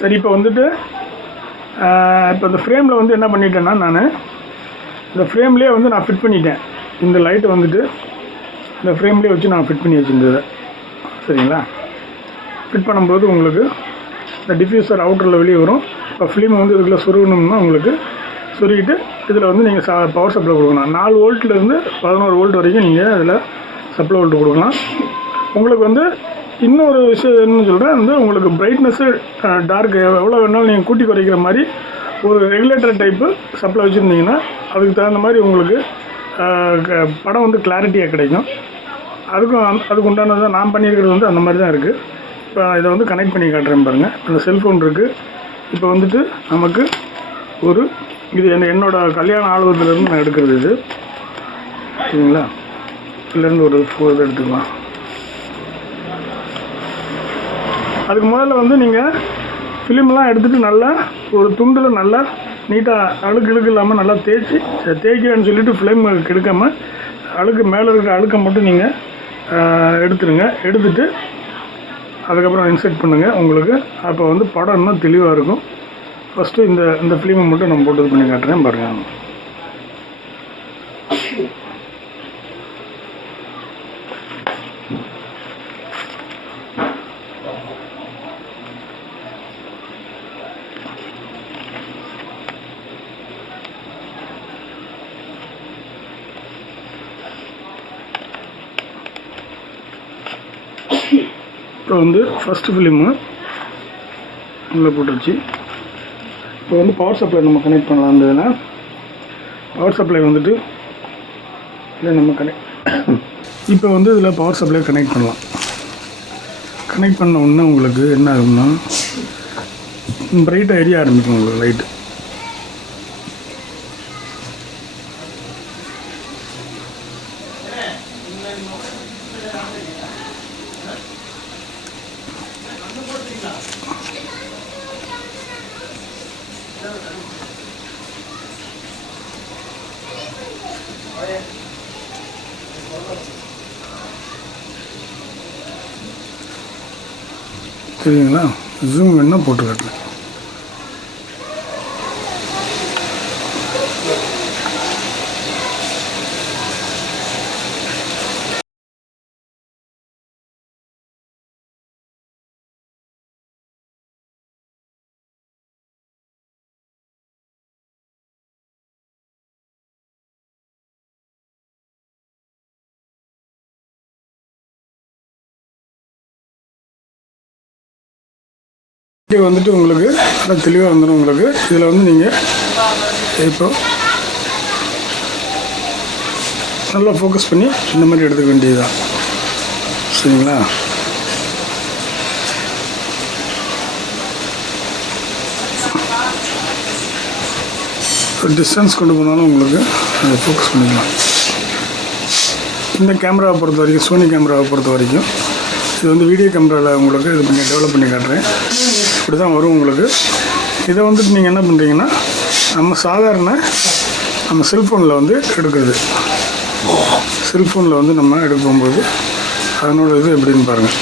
சரி, இப்போ வந்துட்டு இப்போ இந்த ஃப்ரேமில் வந்து என்ன பண்ணிட்டேன்னா, நான் இந்த ஃப்ரேம்லேயே வந்து நான் ஃபிட் பண்ணிட்டேன். இந்த லைட்டை வந்துட்டு இந்த ஃப்ரேம்லேயே வச்சு நான் ஃபிட் பண்ணி வச்சுருந்தது. சரிங்களா? ஃபிட் பண்ணும்போது உங்களுக்கு இந்த டிஃப்யூசர் அவுட்டரில் வெளியே வரும். இப்போ ஃபிலிம் வந்து இதுக்குள்ளே சொருகணும்னா உங்களுக்கு சொருகிட்டு இதில் வந்து நீங்கள் பவர் சப்ளை கொடுக்கணும். 4 வோல்ட்லேருந்து 11 வோல்ட் வரைக்கும் நீங்கள் அதில் சப்ளை வோல்ட் கொடுக்கலாம். உங்களுக்கு வந்து இன்னொரு விஷயம் என்னன்னு சொல்கிறேன், வந்து உங்களுக்கு பிரைட்னஸ்ஸு டார்க் எவ்வளோ வேணாலும் நீங்கள் கூட்டி குறைக்கிற மாதிரி ஒரு ரெகுலேட்டர் டைப்பு சப்ளை வச்சுருந்தீங்கன்னா அதுக்கு தகுந்த மாதிரி உங்களுக்கு படம் வந்து கிளாரிட்டியாக கிடைக்கும். அதுக்கு உண்டானது தான் நான் பண்ணியிருக்கிறது வந்து அந்த மாதிரி தான் இருக்குது. இப்போ இதை வந்து கனெக்ட் பண்ணி காட்டுறேன் பாருங்கள். இந்த செல்ஃபோன் இருக்குது. இப்போ வந்துட்டு நமக்கு ஒரு இது என்னோடய கல்யாண ஆல்பத்திலேருந்து நான் எடுக்கிறது இது. சரிங்களா? இதுலேருந்து ஒரு ஃபோட்டோ எடுத்துக்கலாம். அதுக்கு முதல்ல வந்து நீங்கள் ஃபிலிம்லாம் எடுத்துகிட்டு நல்லா ஒரு துண்டில் நல்லா நீட்டாக அழுக்கு இல்லாமல் நல்லா தேய்க்கிறேன்னு சொல்லிவிட்டு ஃபிலிம் கெடுக்காமல் அழுக்கு மேலே இருக்கிற அழுக்கை மட்டும் நீங்கள் எடுத்துடுங்க. எடுத்துகிட்டு அதுக்கப்புறம் இன்செர்ட் பண்ணுங்கள். உங்களுக்கு அப்போ வந்து படம் இன்னும் தெளிவாக இருக்கும். ஃபஸ்ட்டு இந்த ஃபிலிமை மட்டும் நம்ம போட்டு பண்ணி காட்டுறேன் பாருங்கள். இப்போ வந்து ஃபஸ்ட்டு ஃபிலிமு உள்ளே போட்டுருச்சு. இப்போ வந்து பவர் சப்ளை நம்ம கனெக்ட் பண்ணலாம். அந்த இதில் பவர் சப்ளை வந்துட்டு இல்லை நம்ம இப்போ வந்து இதில் பவர் சப்ளை கனெக்ட் பண்ணலாம். கனெக்ட் பண்ண உடனே உங்களுக்கு என்ன ஆகும்னா பிரைட்டாக எரிய ஆரம்பிக்கும் உங்களுக்கு லைட்டு. சரிங்களா? ஜூம் வேணால் போட்டு காட்டுறேன். இது வந்துட்டு உங்களுக்கு நல்லா தெளிவாக வந்துடும். உங்களுக்கு இதில் வந்து நீங்கள் இப்போ நல்லா ஃபோக்கஸ் பண்ணி இந்த மாதிரி எடுத்துக்க வேண்டியதுதான். சரிங்களா? டிஸ்டன்ஸ் கொண்டு போனாலும் உங்களுக்கு அதை ஃபோக்கஸ் பண்ணிக்கலாம். இந்த கேமராவை பொறுத்த வரைக்கும், சோனி கேமராவை பொறுத்த வரைக்கும் இது வந்து வீடியோ கேமராவில் உங்களுக்கு இது பண்ணி டெவலப் பண்ணி காட்டுறேன். இப்படி தான் வரும் உங்களுக்கு. இதை வந்துட்டு நீங்கள் என்ன பண்ணுறீங்கன்னா, நம்ம செல்ஃபோனில் வந்து எடுக்கிறது. செல்ஃபோனில் வந்து நம்ம எடுக்கும்போது அதனோட இது எப்படின்னு பாருங்கள்.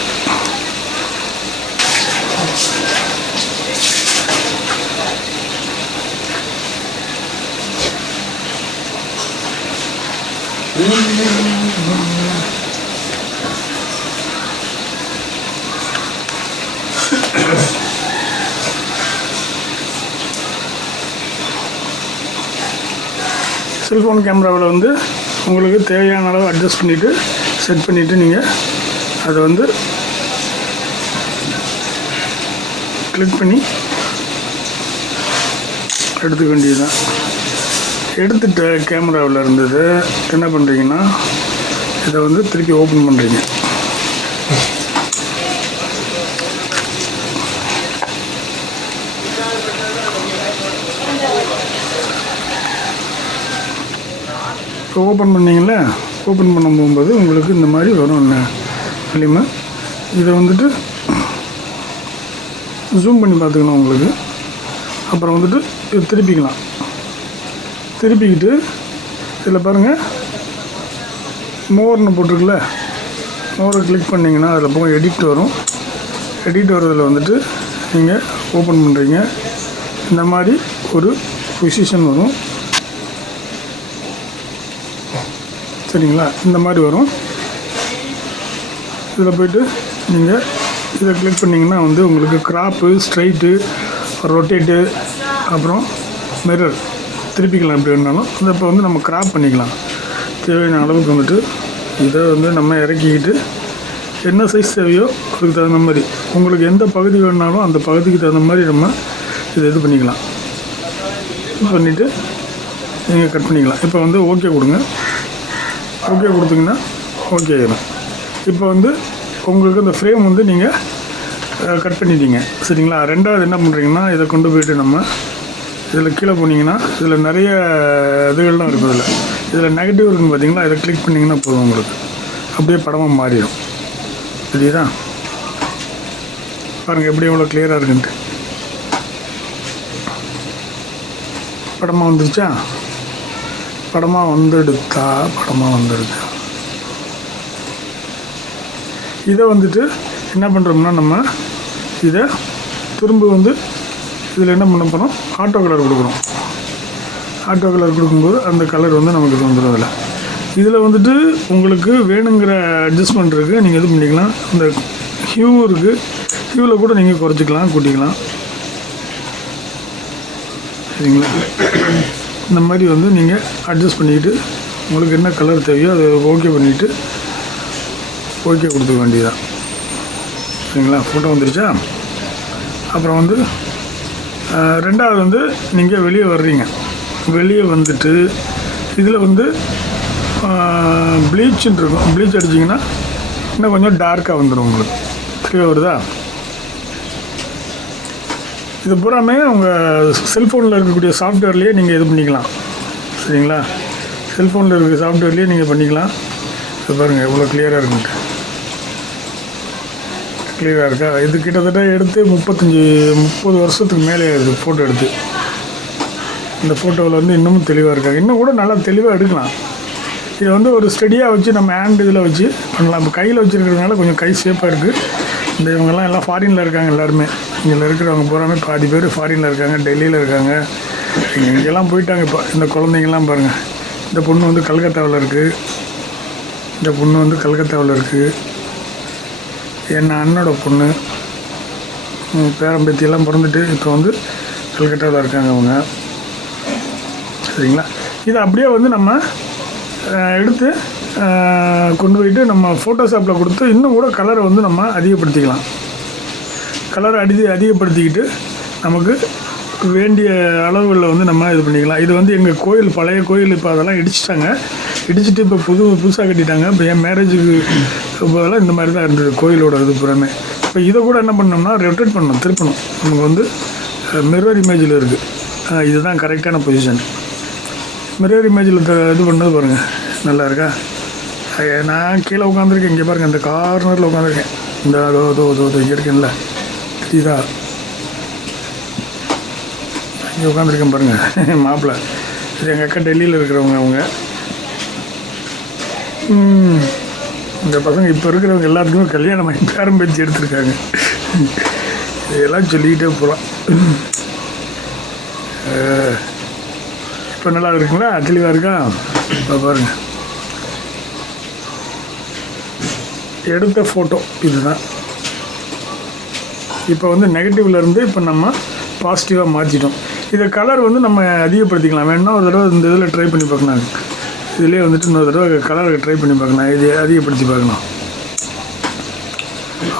செல்ஃபோன் கேமராவில் வந்து உங்களுக்கு தேவையான அளவு அட்ஜஸ்ட் பண்ணிவிட்டு செட் பண்ணிவிட்டு நீங்கள் அதை வந்து கிளிக் பண்ணி எடுத்துக்க வேண்டியது தான். எடுத்துகிட்ட கேமராவில் இருந்தது என்ன பண்ணுறீங்கன்னா, இதை வந்து திருப்பி ஓப்பன் பண்ணுறீங்க. இப்போ ஓப்பன் பண்ணிங்களே, ஓப்பன் பண்ண போகும்போது உங்களுக்கு இந்த மாதிரி வரும் ஃபிலிமு. இதை வந்துட்டு ஜூம் பண்ணி பார்த்துக்கலாம் உங்களுக்கு. அப்புறம் வந்துட்டு இது திருப்பிக்கலாம். திருப்பிக்கிட்டு இதில் பாருங்கள், மோர்னு போட்டிருக்குல்ல, மோரை கிளிக் பண்ணிங்கன்னா அதில் போய் எடிட் வரும். எடிட் வரதில் வந்துட்டு நீங்கள் ஓப்பன் பண்ணுறீங்க. இந்த மாதிரி ஒரு பொசிஷன் வரும். சரிங்களா? இந்த மாதிரி வரும். இதில் போய்ட்டு நீங்கள் இதை கிளிக் பண்ணிங்கன்னா வந்து உங்களுக்கு கிராப்பு, ஸ்ட்ரைட்டு, ரொட்டேட்டு, அப்புறம் மிரர் திருப்பிக்கலாம். எப்படி வேணாலும் இதை இப்போ வந்து நம்ம கிராப் பண்ணிக்கலாம். தேவையான அளவுக்கு வந்துட்டு இதை வந்து நம்ம இறக்கிக்கிட்டு என்ன சைஸ் தேவையோ அதுக்கு தகுந்த மாதிரி உங்களுக்கு எந்த பகுதி வேணுனாலும் அந்த பகுதிக்கு தகுந்த மாதிரி நம்ம இதை இது பண்ணிக்கலாம். பண்ணிவிட்டு நீங்கள் கட் பண்ணிக்கலாம். இப்போ வந்து ஓகே கொடுங்க. ஓகே கொடுத்தீங்கன்னா ஓகே ஆகிடும். இப்போ வந்து உங்களுக்கு இந்த ஃப்ரேம் வந்து நீங்கள் கட் பண்ணிட்டீங்க. சரிங்களா? ரெண்டாவது என்ன பண்ணுறீங்கன்னா இதை கொண்டு போய்ட்டு நம்ம இதில் கீழே போனீங்கன்னா இதில் நிறைய இதுகள்லாம் இருக்குது. இதில் நெகட்டிவ் இருக்குன்னு பார்த்தீங்களா? இதை கிளிக் பண்ணிங்கன்னா போதும், உங்களுக்கு அப்படியே படமாக மாறிடும். சரிதா? பாருங்கள் எப்படி எவ்வளோ கிளியராக இருக்குன்ட்டு. படமாக வந்துருச்சா? படமாக வந்துடுது. இதை வந்துட்டு என்ன பண்ணுறோம்னா நம்ம இதை திரும்ப வந்து இதில் என்ன பண்ண போகிறோம், ஆட்டோ கலர் கொடுக்குறோம். ஆட்டோ கலர் கொடுக்கும்போது அந்த கலர் வந்து நமக்கு இது வந்துடும். இதில் வந்துட்டு உங்களுக்கு வேணுங்கிற அட்ஜஸ்ட்மெண்ட் இருக்குது. நீங்கள் இது பண்ணிக்கலாம். இந்த ஹியூ இருக்குது. ஹியூவில் கூட நீங்கள் குறைச்சிக்கலாம், கூட்டிக்கலாம். சரிங்களா? இந்த மாதிரி வந்து நீங்கள் அட்ஜஸ்ட் பண்ணிக்கிட்டு உங்களுக்கு என்ன கலர் தேவையோ அதை ஓகே பண்ணிவிட்டு ஓகே கொடுத்துக்க வேண்டியதான். சரிங்களா? ஃபோட்டோ வந்துருச்சா? அப்புறம் வந்து ரெண்டாவது வந்து நீங்கள் வெளியே வர்றீங்க. வெளியே வந்துட்டு இதில் வந்து ப்ளீச்சுன்னு இருக்கும். ப்ளீச் அடிச்சிங்கன்னா இன்னும் கொஞ்சம் டார்க்காக வந்துடும். உங்களுக்கு தெளிவாக வருதா? இது பூராமே உங்கள் செல்ஃபோனில் இருக்கக்கூடிய சாஃப்ட்வேர்லேயே நீங்கள் இது பண்ணிக்கலாம். சரிங்களா? செல்ஃபோனில் இருக்கிற சாஃப்ட்வேர்லேயே நீங்கள் பண்ணிக்கலாம். இது பாருங்கள் எவ்வளோ கிளியராக இருக்குன்ட்டு. கிளியராக இருக்கா? இது கிட்டத்தட்ட எடுத்து 30 வருஷத்துக்கு மேலே இது ஃபோட்டோ எடுத்து. இந்த ஃபோட்டோவில் வந்து இன்னமும் தெளிவாக இருக்காங்க. இன்னும் கூட நல்லா தெளிவாக எடுக்கலாம். இதை வந்து ஒரு ஸ்டெடியாக வச்சு நம்ம ஹேண்ட் இதில் வச்சு பண்ணலாம். இப்போ கையில் வச்சுருக்கிறதுனால கொஞ்சம் கை சேஃபாக இருக்குது. இந்த இவங்கெல்லாம் எல்லாம் ஃபாரினில் இருக்காங்க. எல்லாருமே இங்கே இருக்கிறவங்க பூராமே பாதி பேர் ஃபாரினில் இருக்காங்க, டெல்லியில் இருக்காங்க. இங்கெல்லாம் போயிட்டாங்க. இப்போ இந்த குழந்தைங்கள்லாம் பாருங்கள். இந்த பொண்ணு வந்து கல்கத்தாவில் இருக்குது. என் அண்ணோட பொண்ணு பேரம்பேத்தியெல்லாம் பிறந்துட்டு இப்போ வந்து கல்கட்டாவில் இருக்காங்க அவங்க. சரிங்களா? இதை அப்படியே வந்து நம்ம எடுத்து கொண்டு போயிட்டு நம்ம ஃபோட்டோஷாப்பில் கொடுத்து இன்னும் கூட கலரை வந்து நம்ம அதிகப்படுத்திக்கலாம். கலரை அதிகப்படுத்திக்கிட்டு நமக்கு வேண்டிய அளவுகளில் வந்து நம்ம இது பண்ணிக்கலாம். இது வந்து எங்கள் கோயில், பழைய கோயில். இப்போ அதெல்லாம் இடிச்சிட்டு இப்போ புதுசாக கட்டிட்டாங்க. இப்போ என் மேரேஜுக்கு போதெல்லாம் இந்த மாதிரி தான் இருந்தது கோயிலோட இது புறமே. இப்போ இதை கூட என்ன பண்ணோம்னா ரொட்டேட் பண்ணணும், திருப்பணும். நமக்கு வந்து மிரர் இமேஜில் இருக்குது. இதுதான் கரெக்டான பொசிஷன். மிரர் இமேஜில் இது பண்ணது பாருங்கள், நல்லா இருக்கா? நான் கீழே உட்காந்துருக்கேன். இங்கே பாருங்கள், இந்த கார்னரில் உட்காந்துருக்கேன். இந்த அதோ இங்கே இருக்கேன்ல, தெரியுதா? இங்கே உட்காந்துருக்கேன் பாருங்கள். மாப்பிள்ளை இது எங்கள் அக்கா டெல்லியில் இருக்கிறவங்க. அவங்க இந்த பசங்க இப்போ இருக்கிறவங்க எல்லாத்துக்குமே கல்யாணம் ஆகி பேரம் பேச்சு எடுத்திருக்காங்க. இதெல்லாம் சொல்லிக்கிட்டே போகலாம். இப்போ நல்லா இருக்குங்களா? தெளிவாக இருக்கா? இப்போ பாருங்கள், எடுத்த ஃபோட்டோ இதுதான். இப்போ வந்து நெகட்டிவ்லேருந்து இப்போ நம்ம பாசிட்டிவாக மாற்றிட்டோம். இதை கலர் வந்து நம்ம அதிகப்படுத்திக்கலாம். வேணுன்னா ஒரு தடவை இந்த இதில் ட்ரை பண்ணி பார்க்கலாம். இதிலே வந்துட்டு இன்னொரு தடவை கலரை ட்ரை பண்ணி பார்க்கலாம். இது அதிகப்படுத்தி பார்க்கலாம்.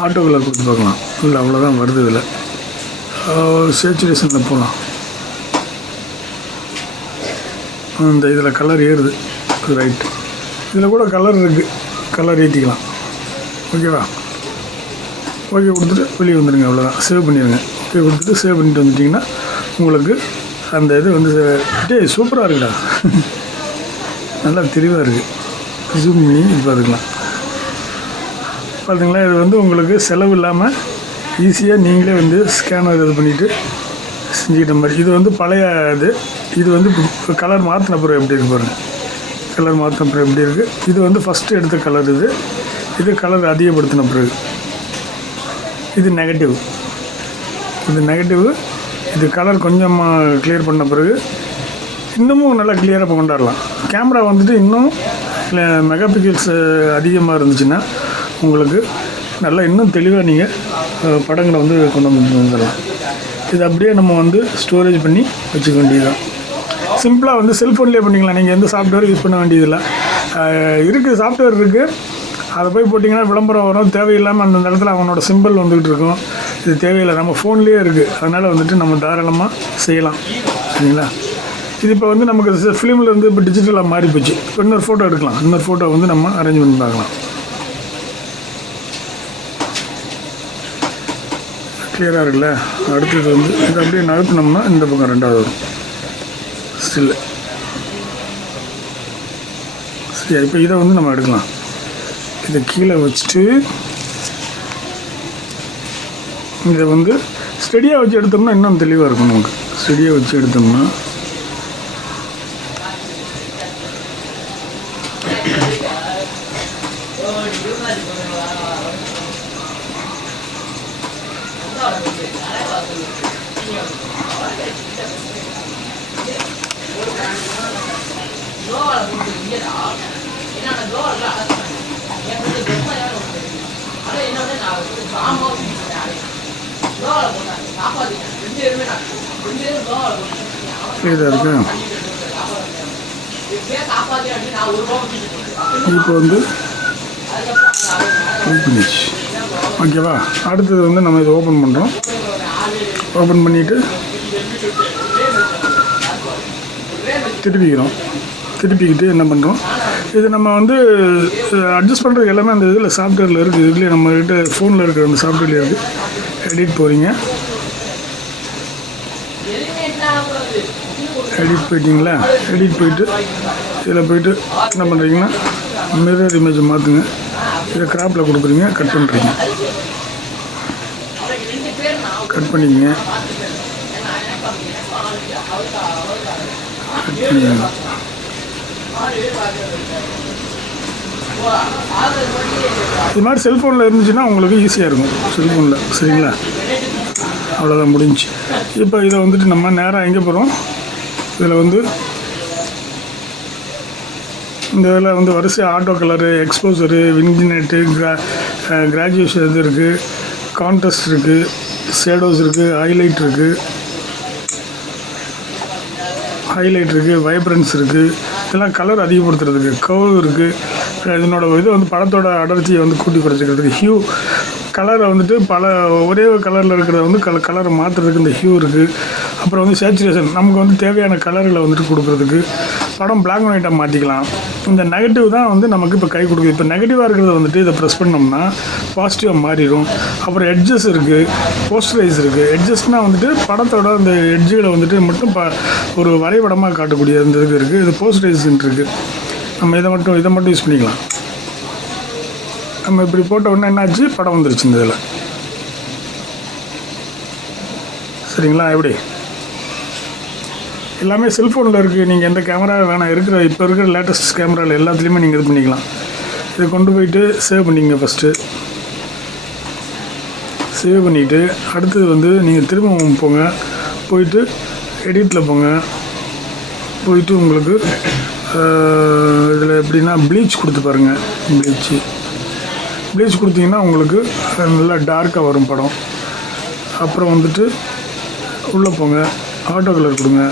ஆட்டோ கலர் கொடுத்து பார்க்கலாம். இல்லை அவ்வளோதான் வருது. இதில் சேச்சுரேஷனில் போகலாம். இந்த இதில் கலர் ஏறுது, ரைட். இதில் கூட கலர் இருக்குது, கலர் ஏற்றிக்கலாம். ஓகேவா? ஓகே கொடுத்துட்டு வெளியே வந்துடுங்க. அவ்வளோதான், சேவ் பண்ணிடுங்க. ஓகே கொடுத்துட்டு சேவ் பண்ணிட்டு வந்துட்டிங்கன்னா உங்களுக்கு அந்த இது வந்து சூப்பராக இருக்குடா. நல்லா தெளிவாக இருக்குது. ஜூம் பண்ணி இப்போ இருக்கலாம். பார்த்தீங்களா? இது வந்து உங்களுக்கு செலவு இல்லாமல் ஈஸியாக நீங்களே வந்து ஸ்கேனர் இது பண்ணிவிட்டு செஞ்சுக்கிட்ட மாதிரி. இது வந்து பழைய இது வந்து கலர் மாற்றின பிறகு எப்படி இருக்கு பாருங்கள். கலர் மாற்றின பிறகு எப்படி இருக்குது. இது வந்து ஃபஸ்ட்டு எடுத்த கலர். இது கலர் அதிகப்படுத்தின பிறகு இது நெகட்டிவ். இது நெகட்டிவ். இது கலர் கொஞ்சம் கிளியர் பண்ண பிறகு இன்னமும் நல்லா கிளியராக கொண்டாடலாம். கேமரா வந்துட்டு இன்னும் மெகா பிக்சல்ஸ் அதிகமாக இருந்துச்சுன்னா உங்களுக்கு நல்லா இன்னும் தெளிவாக நீங்கள் படங்களை வந்து கொண்டு வந்துடலாம். இது அப்படியே நம்ம வந்து ஸ்டோரேஜ் பண்ணி வச்சுக்க வேண்டியதுதான். சிம்பிளாக வந்து செல்ஃபோன்லேயே பண்ணிக்கலாம். நீங்கள் எந்த சாஃப்ட்வேர் யூஸ் பண்ண வேண்டியதில்லை. இருக்குது, சாஃப்ட்வேர் இருக்குது. அதை போய் போட்டிங்கன்னா விளம்பரம் வரும், தேவையில்லாமல் அந்த இடத்துல அவனோட சிம்பிள் வந்துக்கிட்டு இருக்கும். இது தேவையில்லை, நம்ம ஃபோன்லேயே இருக்குது. அதனால் வந்துட்டு நம்ம தாராளமாக செய்யலாம். சரிங்களா? இது இப்போ வந்து நமக்கு ஃபிலிமில் இருந்து இப்போ டிஜிட்டலாக மாறி போச்சு. இப்போ இன்னொரு ஃபோட்டோ எடுக்கலாம். இன்னொரு ஃபோட்டோ வந்து நம்ம அரேஞ்ச் பண்ணி பார்க்கலாம். கிளியராக இருக்குல்ல? அடுத்தது வந்து இது அப்படியே நகர்த்தினோம்னா இந்த பக்கம் ரெண்டாவது வரும் ஸ்டில்லு. சரி, இப்போ இதை வந்து நம்ம எடுக்கலாம். இதை கீழே வச்சுட்டு இதை வந்து ஸ்டெடியாக வச்சு எடுத்தோம்னா இன்னும் தெளிவாக இருக்கும். நமக்கு ஸ்டெடியாக வச்சு எடுத்தோம்னா இதாக இருக்கு. இப்போ வந்து ஓகேவா? அடுத்தது வந்து நம்ம இதை ஓப்பன் பண்ணுறோம். ஓப்பன் பண்ணிவிட்டு திருப்பிக்கிட்டு என்ன பண்ணுறோம், இது நம்ம வந்து அட்ஜஸ்ட் பண்ணுறது எல்லாமே அந்த இதில் சாஃப்ட்வேரில் இருக்குது. இதுலேயே நம்மகிட்ட ஃபோனில் இருக்கிற அந்த சாஃப்ட்வேர்லேயே இருக்குது. எடிட் போகிறீங்க, எடிட் போயிட்டிங்களா? எடிட் போயிட்டு இதில் போயிட்டு என்ன பண்ணுறீங்கன்னா மிரர் இமேஜை மாற்றுங்க. இதை கிராப்பில் கொடுக்குறீங்க, கட் பண்ணுறீங்க, கட் பண்ணிக்கங்க. இது மாதிரி செல்ஃபோனில் இருந்துச்சுன்னா உங்களுக்கு ஈஸியாக இருக்கும். செல்ஃபோனில் சரிங்களா? அவ்வளோதான், முடிஞ்சு. இப்போ இதை வந்துட்டு நம்ம நேராக எங்கே போகிறோம், இதில் வந்து இந்த இதில் வந்து வரிசை ஆட்டோ கலரு, எக்ஸ்போசரு, விஞ்சினேட்டு, கிராஜுவேஷன் இது இருக்குது, கான்ட்ராஸ்ட் இருக்குது, ஷேடோஸ் இருக்குது, ஹைலைட் இருக்குது, வைப்ரன்ஸ் இருக்குது. இதெல்லாம் கலர் அதிகப்படுத்துறதுக்கு. கர்வ் இருக்குது. இதனோட இது வந்து படத்தோட அடர்த்தியை வந்து கூட்டி குறைச்சிக்கிறதுக்கு. ஹியூ கலரை வந்துட்டு ஒரே கலரில் இருக்கிறத வந்து கலரை மாற்றுறதுக்கு இந்த ஹியூ இருக்குது. அப்புறம் வந்து சேச்சுரேஷன் நமக்கு வந்து தேவையான கலர்களை வந்துட்டு கொடுக்குறதுக்கு. படம் பிளாக் அண்ட் ஒயிட்டாக மாற்றிக்கலாம். இந்த நெகட்டிவ் தான் வந்து நமக்கு இப்போ கை கொடுக்குது. இப்போ நெகட்டிவாக இருக்கிறத வந்துட்டு இதை ப்ரெஸ் பண்ணோம்னா பாசிட்டிவாக மாறிடும். அப்புறம் எட்ஜஸ் இருக்குது, போஸ்டரைஸ் இருக்குது. எட்ஜஸ்னால் வந்துட்டு படத்தோட அந்த எட்ஜுகளை வந்துட்டு மட்டும் ஒரு வரைபடமாக காட்டக்கூடிய இந்த இது இருக்குது. இது போஸ்டரைஸ்ன்னு இருக்குது. நம்ம இதை மட்டும் யூஸ் பண்ணிக்கலாம். நம்ம இப்படி போட்ட உடனே என்னாச்சு, படம் வந்துருச்சு இந்த இதில். சரிங்களா? எப்படி எல்லாமே செல்ஃபோனில் இருக்குது. நீங்கள் எந்த கேமரா வேணாம், இப்போ இருக்கிற லேட்டஸ்ட் கேமராவில் எல்லாத்துலேயுமே நீங்கள் இது பண்ணிக்கலாம். இதை கொண்டு போயிட்டு சேவ் பண்ணிங்க. ஃபஸ்ட்டு சேவ் பண்ணிவிட்டு அடுத்தது வந்து நீங்கள் திரும்ப போங்க, போயிட்டு எடிட்டில் போயிட்டு உங்களுக்கு இதில் எப்படின்னா ப்ளீச் கொடுத்து பாருங்கள். ப்ளீச் கொடுத்தீங்கன்னா உங்களுக்கு நல்லா டார்க்காக வரும் படம். அப்புறம் வந்துட்டு உள்ளே போங்க, ஆட்டோ கலர் கொடுங்க.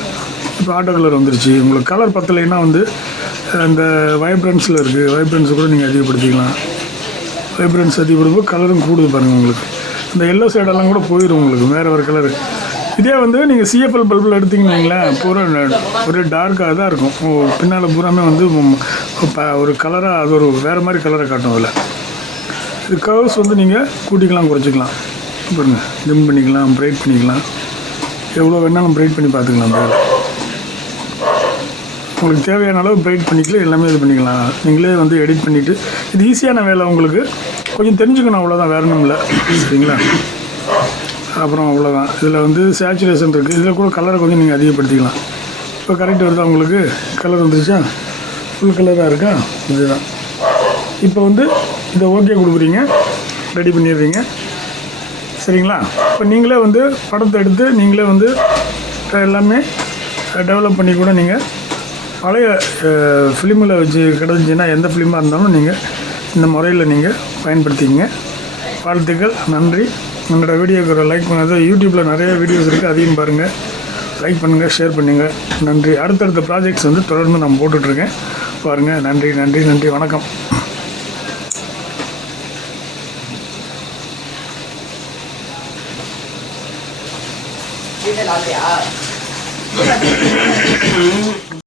இப்போ ஆட்டோ கலர் வந்துருச்சு. உங்களுக்கு கலர் பத்தலைன்னா வந்து அந்த வைப்ரன்ஸில் இருக்குது, வைப்ரன்ஸை கூட நீங்கள் அதிகப்படுத்திக்கலாம். வைப்ரன்ஸ் அதிகப்படுத்தும் கலரும் கூடுது பாருங்கள். உங்களுக்கு இந்த எல்லோ சைடெல்லாம் கூட போயிடும் உங்களுக்கு வேறு கலரு. இதே வந்து நீங்கள் சிஎஃப்எல் பல்பில் எடுத்திங்கன்னா பூரா ஒரே டார்க்காக தான் இருக்கும். பின்னால் பூராமே வந்து ஒரு கலராக அது ஒரு வேறு மாதிரி கலரை காட்டும். அதில் இது கர்வ்ஸ் வந்து நீங்கள் கூட்டிக்கலாம், குறைச்சிக்கலாம். பாருங்கள், டிம் பண்ணிக்கலாம், பிரைட் பண்ணிக்கலாம். எவ்வளோ வேணாலும் பிரைட் பண்ணி பார்த்துக்கலாம். உங்களுக்கு தேவையான அளவு பிரைட் பண்ணிக்கலாம், எல்லாமே இது பண்ணிக்கலாம். நீங்களே வந்து எடிட் பண்ணிவிட்டு இது ஈஸியான வேலை. உங்களுக்கு கொஞ்சம் தெரிஞ்சுக்கணும், அவ்வளோதான், வேறு ஒன்றும் இல்லை. சரிங்களா? அப்புறம் அவ்வளோதான். இதில் வந்து சேச்சுரேஷன் இருக்குது. இதில் கூட கலரை கொஞ்சம் நீங்கள் அதிகப்படுத்திக்கலாம். இப்போ கரெக்ட் வருதா? உங்களுக்கு கலர் வந்துருச்சா? ஃபுல் கலராக இருக்கா? இதுதான். இப்போ வந்து இதை ஓகே கொடுக்குறீங்க, ரெடி பண்ணிடுறீங்க, சரிங்களா? இப்போ நீங்களே வந்து படத்தை எடுத்து நீங்களே வந்து எல்லாமே டெவலப் பண்ணி கூட நீங்கள் பழைய ஃபிலிமில் வச்சு கிடந்துச்சின்னா எந்த ஃபிலிமாக இருந்தாலும் நீங்கள் இந்த முறையில் நீங்கள் பயன்படுத்திக்கங்க. வாழ்த்துக்கள், நன்றி. என்னோடய வீடியோக்கு லைக் பண்ணாத யூடியூப்பில் நிறைய வீடியோஸ் இருக்குது, அதையும் பாருங்கள், லைக் பண்ணுங்கள், ஷேர் பண்ணுங்கள். நன்றி. அடுத்தடுத்த ப்ராஜெக்ட்ஸ் வந்து தொடர்ந்து நான் போட்டுட்ருக்கேன், பாருங்கள். நன்றி நன்றி நன்றி. வணக்கம். வீட்டில்